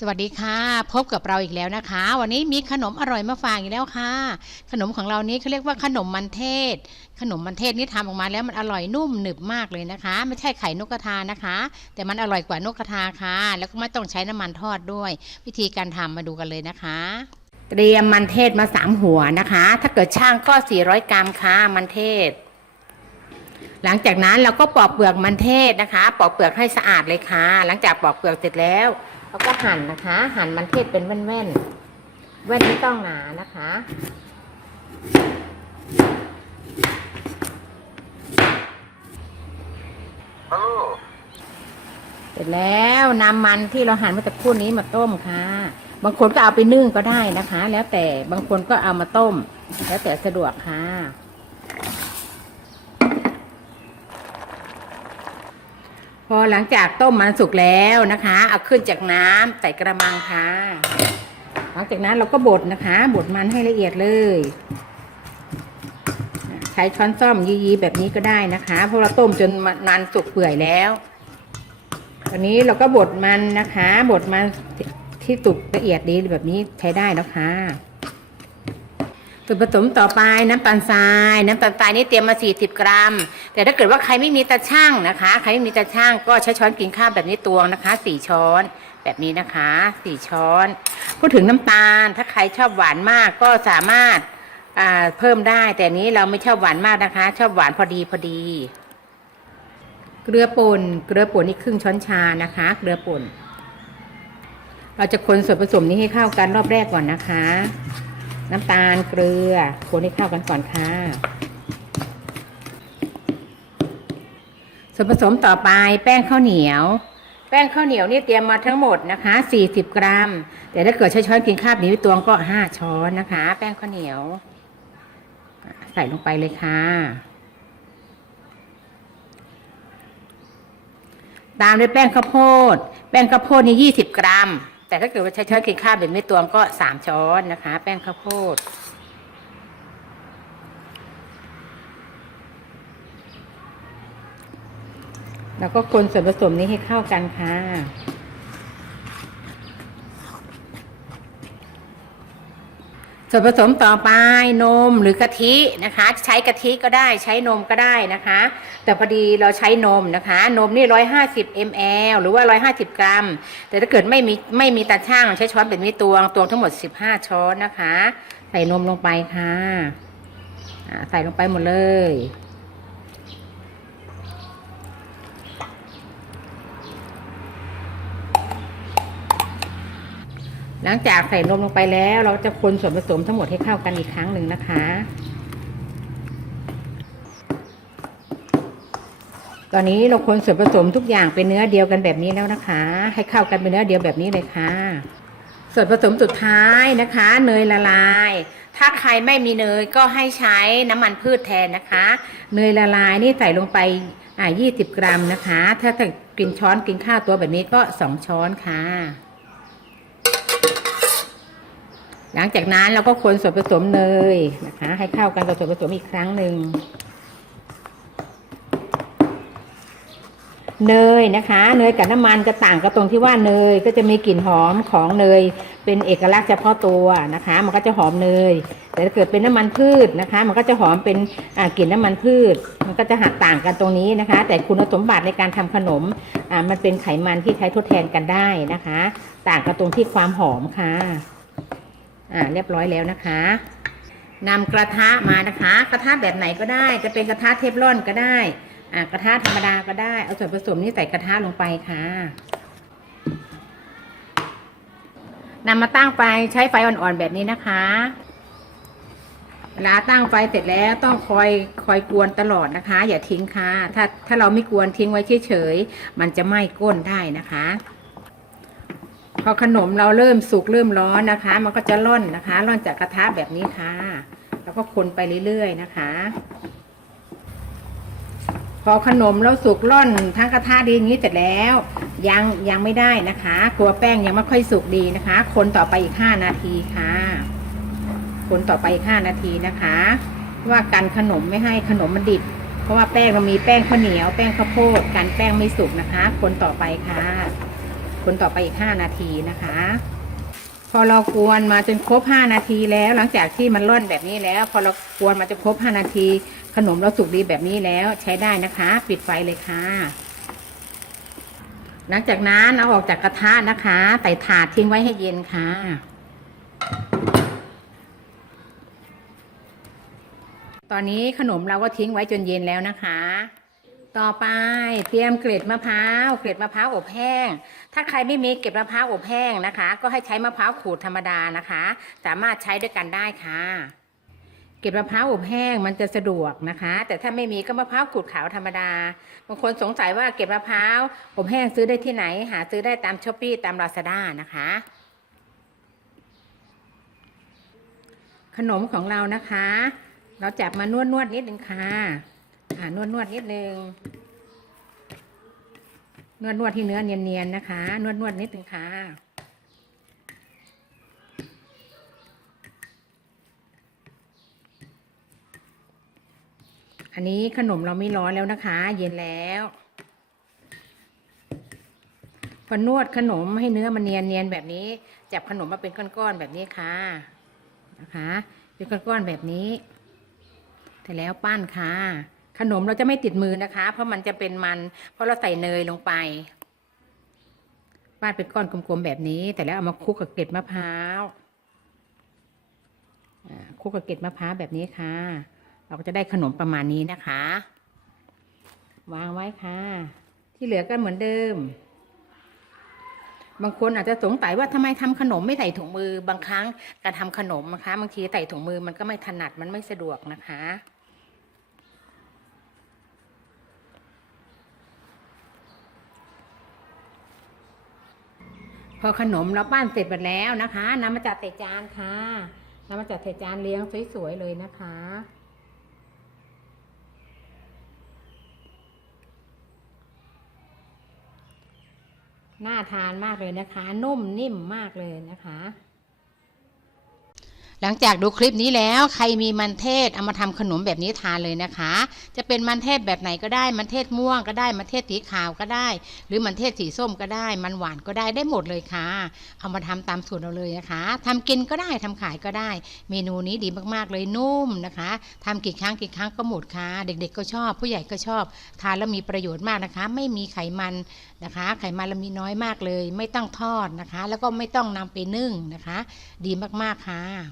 สวัสดีค่ะ พบกับเราอีกแล้วนะคะ วันนี้มีขนมอร่อยมาฝากอีกแล้วค่ะ ขนมของเรานี้เขาเรียกว่าขนมมันเทศ ขนมมันเทศนี่ทำออกมาแล้วมันอร่อยนุ่มหนึบมากเลยนะคะ ไม่ใช่ไข่นกกระทานะคะ แต่มันอร่อยกว่านกกระทาค่ะ แล้วก็ไม่ต้องใช้น้ำมันทอดด้วย วิธีการทำมาดูกันเลยนะคะ เตรียมมันเทศมาสามหัวนะคะ ถ้าเกิดช่างก็400กรัมค่ะมันเทศ หลังจากนั้นเราก็ปอกเปลือกมันเทศนะคะ ปอกเปลือกให้สะอาดเลยค่ะ หลังจากปอกเปลือกเสร็จแล้วเราก็หั่นนะคะ หั่นมันเทศเป็นแว่นๆแว่นไม่ต้องหนานะคะ ฮัลโหล เสร็จแล้วนำมันที่เราหั่นเมื่อสักครู่นี้มาต้มค่ะ บางคนก็เอาไปนึ่งก็ได้นะคะ แล้วแต่บางคนก็เอามาต้ม แล้วแต่สะดวกค่ะ พอหลังจากต้มมันสุกแล้วนะคะ เอาขึ้นจากน้ำใส่กระมังค่ะ หลังจากนั้นเราก็บดนะคะ บดมันให้ละเอียดเลย ใช้ช้อนซ่อมยีๆแบบนี้ก็ได้นะคะ เพราะเราต้มจนมันสุกเปื่อยแล้วตอนนี้เราก็บดมันนะคะ บดมันที่สุกละเอียดดีแบบนี้ใช้ได้แล้วค่ะ ส่วนผสมต่อไปน้ำตาลทราย น้ำตาลทรายนี่เตรียมมา 40 กรัม แต่ถ้าเกิดว่าใครไม่มีตาช่างนะคะ ใครไม่มีตาช่างก็ใช้ช้อนกินข้าวแบบนี้ตวงนะคะ4ช้อนแบบนี้นะคะ4ช้อน พูดถึงน้ำตาลถ้าใครชอบหวานมากก็สามารถาเพิ่มได้ แต่นี้เราไม่ชอบหวานมากนะคะ ชอบหวานพอดีพอดี เกลือป่นเกลือป่นนี่ครึ่งช้อนชานะคะ เกลือป่นเราจะคนส่วนผสมนี้ให้เข้ากันรอบแรกก่อนนะคะ น้ำตาลเกลือคนให้เข้ากันก่อนค่ะส่วนผสมต่อไปแป้งข้าวเหนียว แป้งข้าวเหนียวนี่เตรียมมาทั้งหมดนะคะ 40 กรัม แต่ถ้าเกิดใช้ช้อนกินข้าวนี้วตวงก็ 5 ช้อนนะคะ แป้งข้าวเหนียว ใส่ลงไปเลยค่ะ ตามด้วยแป้งข้าวโพด แป้งข้าวโพดนี่ยี่สิบกรัม แต่ถ้าเกิดว่าใช้ช้อนกินข้าวแบบไม่ตวงก็สามช้อนนะคะ แป้งข้าวโพดแล้วก็คนส่วนผสมนี้ให้เข้ากันค่ะ ส่วนผสมต่อไปนมหรือกะทินะคะ ใช้กะทิก็ได้ใช้นมก็ได้นะคะ แต่พอดีเราใช้นมนะคะ นมนี่ร้อยห้าสิบมลหรือว่าร้อยห้าสิบกรัม แต่ถ้าเกิดไม่มีไม่มีตาช่างใช้ช้อนเป็นมีตวงตวงทั้งหมดสิบห้าช้อนนะคะ ใส่นมลงไปค่ะใส่ลงไปหมดเลย หลังจากใส่นมลงไปแล้ว เราจะคนส่วนผสมทั้งหมดให้เข้ากันอีกครั้งหนึ่งนะคะ ตอนนี้เราคนส่วนผสมทุกอย่างเป็นเนื้อเดียวกันแบบนี้แล้วนะคะ ให้เข้ากันเป็นเนื้อเดียวแบบนี้เลยค่ะส่วนผสมสุดท้ายนะคะ เนยละลาย ถ้าใครไม่มีเนยก็ให้ใช้น้ำมันพืชแทนนะคะ เนยละลายนี่ใส่ลงไปอ่า20 กรัมนะคะ ถ้าถ้ากินช้อนกินข้าวตัวแบบนี้ก็ 2 ช้อนค่ะ หลังจากนั้นเราก็คนส่วนผสมเนยนะคะ ให้เข้ากันกับส่วนผสมอีกครั้งหนึ่งเนยนะคะ เนยกับน้ำมันจะต่างกันตรงที่ว่าเนยก็จะมีกลิ่นหอมของเนย เป็นเอกลักษณ์เฉพาะตัวนะคะ มันก็จะหอมเนย แต่ถ้าเกิดเป็นน้ำมันพืชนะคะ มันก็จะหอมเป็นกลิ่นน้ำมันพืช มันก็จะหักต่างกันตรงนี้นะคะ แต่คุณสมบัติในการทำขนมมันเป็นไขมันที่ใช้ทดแทนกันได้นะคะ ต่างกันตรงที่ความหอมค่ะ อ่าเรียบร้อยแล้วนะคะนำกระทะมานะคะ กระทะแบบไหนก็ได้ จะเป็นกระทะเทฟลอนก็ได้อ่ากระทะธรรมดาก็ได้ เอาส่วนผสมนี้ใส่กระทะลงไปค่ะนำมาตั้งไฟใช้ไฟอ่อนๆแบบนี้นะคะ เวลาตั้งไฟเสร็จแล้วต้องคอยคอยกวนตลอดนะคะ อย่าทิ้งค่ะ ถ้าถ้าเราไม่กวนทิ้งไว้เฉยๆมันจะไหม้ก้นได้นะคะ อขนมเราเริ่มสุกเริ่มร้อนนะคะ มันก็จะร่อนนะคะ ร่อนจากกระทะแบบนี้ค่ะ แล้วก็คนไปเรื่อยๆนะคะ พอขนมเราสุกร่อนทั้งกระทะดีอย่างนี้เสร็จแล้ว ยังยังไม่ได้นะคะกลัวแป้งยังไม่ค่อยสุกดีนะคะ คนต่อไปอีกห้านาทีค่ะ คนต่อไปอีกห้านาทีนะคะ ว่ากันขนมไม่ให้ขนมมันดิบเพราะว่าแป้งเรามีแป้งข้าวเหนียว แป้งข้าวโพดกันแป้งไม่สุกนะคะ คนต่อไปค่ะ คนต่อไปอีก 5 นาทีนะคะ พอเรากวนมาจนครบ 5 นาทีแล้ว หลังจากที่มันร่อนแบบนี้แล้ว พอเรากวนมาจนครบ 5 นาที ขนมเราสุกดีแบบนี้แล้วใช้ได้นะคะ ปิดไฟเลยค่ะ หลังจากนั้นเอาออกจากกระทะนะคะใส่ถาดทิ้งไว้ให้เย็นค่ะตอนนี้ขนมเราก็ทิ้งไว้จนเย็นแล้วนะคะ ต่อไปเตรียมเกล็ดมะพร้าว เกล็ดมะพร้าวอบแห้ง ถ้าใครไม่มีเกล็ดมะพร้าวอบแห้งนะคะ ก็ให้ใช้มะพร้าวขูดธรรมดานะคะ สามารถใช้ด้วยกันได้ค่ะ เกล็ดมะพร้าวอบแห้งมันจะสะดวกนะคะ แต่ถ้าไม่มีก็มะพร้าวขูดขาวธรรมดา บางคนสงสัยว่าเกล็ดมะพร้าวอบแห้งซื้อได้ที่ไหน หาซื้อได้ตามช้อปปี้ตามลาซาด้านะคะ ขนมของเรานะคะ เราจับมานวดนวดๆนิดนึงค่ะ อ่านวดนวดนิดนึงนวดนวดที่เนื้อเนียนๆนะคะ นวดนวดนิดนึงค่ะอันนี้ขนมเราไม่ร้อนแล้วนะคะ เย็นแล้วพอนวดขนมให้เนื้อมันเนียนๆแบบนี้ จับขนมมาเป็นก้อนๆแบบนี้ค่ะนะคะเป็นก้อนๆแบบนี้เสร็จแล้วปั้นค่ะ ขนมเราจะไม่ติดมือนะคะ เพราะมันจะเป็นมัน เพราะเราใส่เนยลงไปปั้นเป็นก้อนกลมๆแบบนี้ แต่แล้วเอามาคลุกกับเกล็ดมะพร้าวคลุกกับเกล็ดมะพร้าวแบบนี้ค่ะ เราก็จะได้ขนมประมาณนี้นะคะ วางไว้ค่ะ ที่เหลือก็เหมือนเดิม บางคนอาจจะสงสัยว่าทำไมทำขนมไม่ใส่ถุงมือบางครั้งการทำขนมนะคะบางทีใส่ถุงมือมันก็ไม่ถนัดมันไม่สะดวกนะคะ พอขนมเราปั้นเสร็จหมดแล้วนะคะนำมาจัดใส่จานค่ะนำมาจัดใส่จานเลี้ยงสวยๆเลยนะคะ น่าทานมากเลยนะคะ นุ่มนิ่มมากเลยนะคะ หลังจากดูคลิปนี้แล้วใครมีมันเทศเอามาทำขนมแบบนี้ทานเลยนะคะ จะเป็นมันเทศแบบไหนก็ได้ มันเทศม่วงก็ได้ มันเทศสีขาวก็ได้ หรือมันเทศสีส้มก็ได้ มันหวานก็ได้ได้หมดเลยค่ะ เอามาทำตามสูตรเราเลยนะคะทำกินก็ได้ทำขายก็ได้ เมนูนี้ดีมากๆเลยนุ่มนะคะทำกี่ครั้งกี่ครั้งก็หมดค่ะ เด็ก ๆ ก็ชอบ ผู้ใหญ่ก็ชอบ ทานแล้วมีประโยชน์มากนะคะ ไม่มีไขมันนะคะ ไขมันเรามีน้อยมากเลย ไม่ต้องทอดนะคะ แล้วก็ไม่ต้องนำไปนึ่งนะคะ ดีมากๆค่ะ